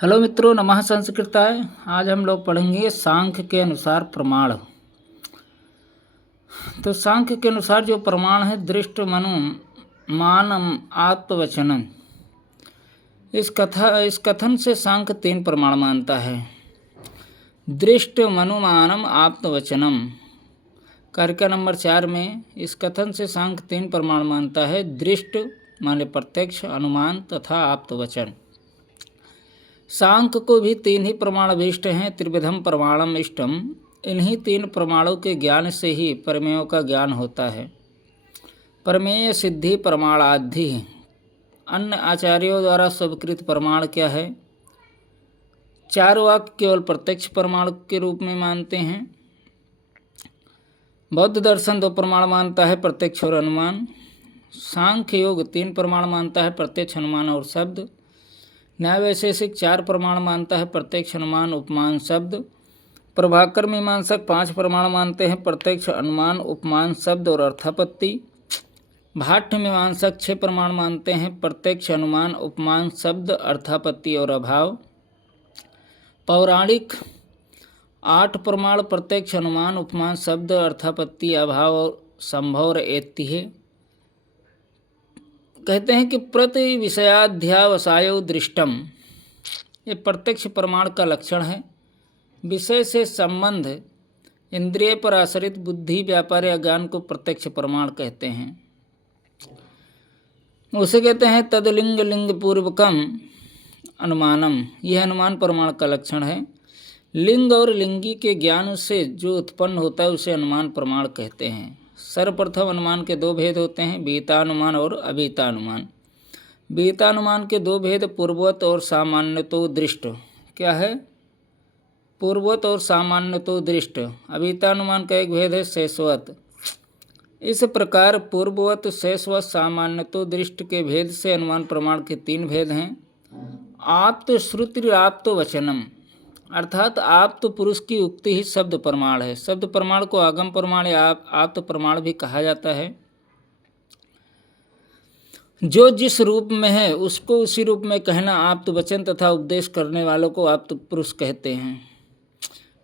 Hello मित्रों, नमः संस्कृताय। आज हम लोग पढ़ेंगे सांख्य के अनुसार प्रमाण। तो सांख्य के अनुसार जो प्रमाण है दृष्ट मनु मानम आत्मवचनम। इस कथन से सांख्य 3 प्रमाण मानता है। दृष्ट मनुमानम आत्मवचनम कार्य नंबर 4 में इस कथन से सांख्य 3 प्रमाण मानता है। दृष्ट माने प्रत्यक्ष, अनुमान तथा आप्तवचन। सांख्य को भी 3 ही प्रमाण अभीष्ट हैं। त्रिविधम प्रमाणम इष्टम। इन्हीं 3 प्रमाणों के ज्ञान से ही प्रमेयों का ज्ञान होता है। प्रमेय सिद्धि प्रमाणाधि। अन्य आचार्यों द्वारा स्वीकृत प्रमाण क्या है? 4 वाक्य केवल प्रत्यक्ष प्रमाण के रूप में मानते हैं। बौद्ध दर्शन 2 प्रमाण मानता है, प्रत्यक्ष और अनुमान। सांख्य योग 3 प्रमाण मानता है, प्रत्यक्ष, अनुमान और शब्द। न्याय वैशेषिक 4 प्रमाण मानता है, प्रत्यक्ष, अनुमान, उपमान, शब्द। प्रभाकर मीमांसक 5 प्रमाण मानते हैं, प्रत्यक्ष, अनुमान, उपमान, शब्द और अर्थापत्ति। भाट्ट मीमांसक 6 प्रमाण मानते हैं, प्रत्यक्ष, अनुमान, उपमान, शब्द, अर्थापत्ति और अभाव। पौराणिक 8 प्रमाण, प्रत्यक्ष, अनुमान, उपमान, शब्द, अर्थापत्ति, अभाव और संभव और ऐतिह्य। कहते हैं कि प्रति विषयाध्यावसायो दृष्टम, ये प्रत्यक्ष प्रमाण का लक्षण है। विषय से संबंध, इंद्रिय पर आश्रित बुद्धि, व्यापार या ज्ञान को प्रत्यक्ष प्रमाण कहते हैं। उसे कहते हैं तदलिंग लिंग पूर्वकम अनुमानम, यह अनुमान प्रमाण का लक्षण है। लिंग और लिंगी के ज्ञान से जो उत्पन्न होता है उसे अनुमान प्रमाण कहते हैं। सर्वप्रथम अनुमान के 2 भेद होते हैं, बीतानुमान और अबीतानुमान। बीतानुमान के 2 भेद पूर्ववत और सामान्यतो दृष्ट। क्या है? पूर्ववत और सामान्यतो दृष्ट। अबीतानुमान का एक भेद है शेषवत। इस प्रकार पूर्ववत, शेषवत, सामान्यतो दृष्ट के भेद से अनुमान प्रमाण के 3 भेद हैं। आप्त श्रुति आप्त वचनम, अर्थात आप्त पुरुष की उक्ति ही शब्द प्रमाण है। शब्द प्रमाण को आगम प्रमाण या आप्त प्रमाण भी कहा जाता है। जो जिस रूप में है उसको उसी रूप में कहना आप्त वचन तथा उपदेश करने वालों को आप्त पुरुष कहते हैं।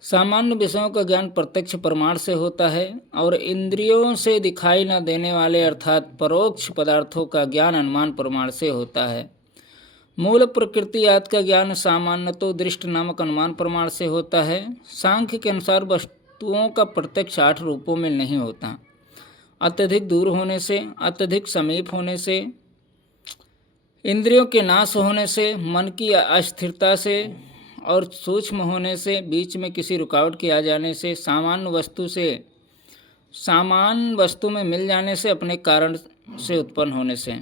सामान्य विषयों का ज्ञान प्रत्यक्ष प्रमाण से होता है और इंद्रियों से दिखाई न देने वाले अर्थात परोक्ष पदार्थों का ज्ञान अनुमान प्रमाण से होता है। मूल प्रकृति आदि का ज्ञान सामान्यतो दृष्ट नामक अनुमान प्रमाण से होता है। सांख्य के अनुसार वस्तुओं का प्रत्यक्ष 8 रूपों में नहीं होता। अत्यधिक दूर होने से, अत्यधिक समीप होने से, इंद्रियों के नाश होने से, मन की अस्थिरता से और सूक्ष्म होने से, बीच में किसी रुकावट के आ जाने से, सामान्य वस्तु में मिल जाने से, अपने कारण से उत्पन्न होने से।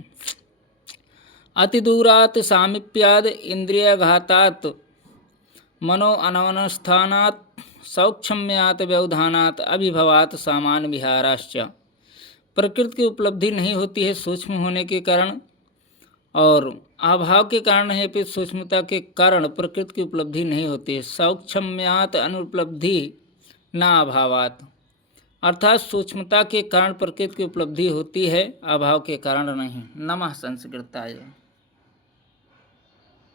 अतिदूरात् सामीप्याद इंद्रियाघातात् मनो अनवस्थानात् सौक्षम्यात् व्यवधानात् अभिभवात् सामान्य विहाराश्च। प्रकृति की उपलब्धि नहीं होती है सूक्ष्म होने के कारण, और अभाव के कारण है फिर सूक्ष्मता के कारण प्रकृति की उपलब्धि नहीं होती है। सौक्षम्यात् अनुपलब्धि न अभावात्, अर्थात सूक्ष्मता के कारण प्रकृति की उपलब्धि होती है, अभाव के कारण नहीं। नमः संस्कृताय।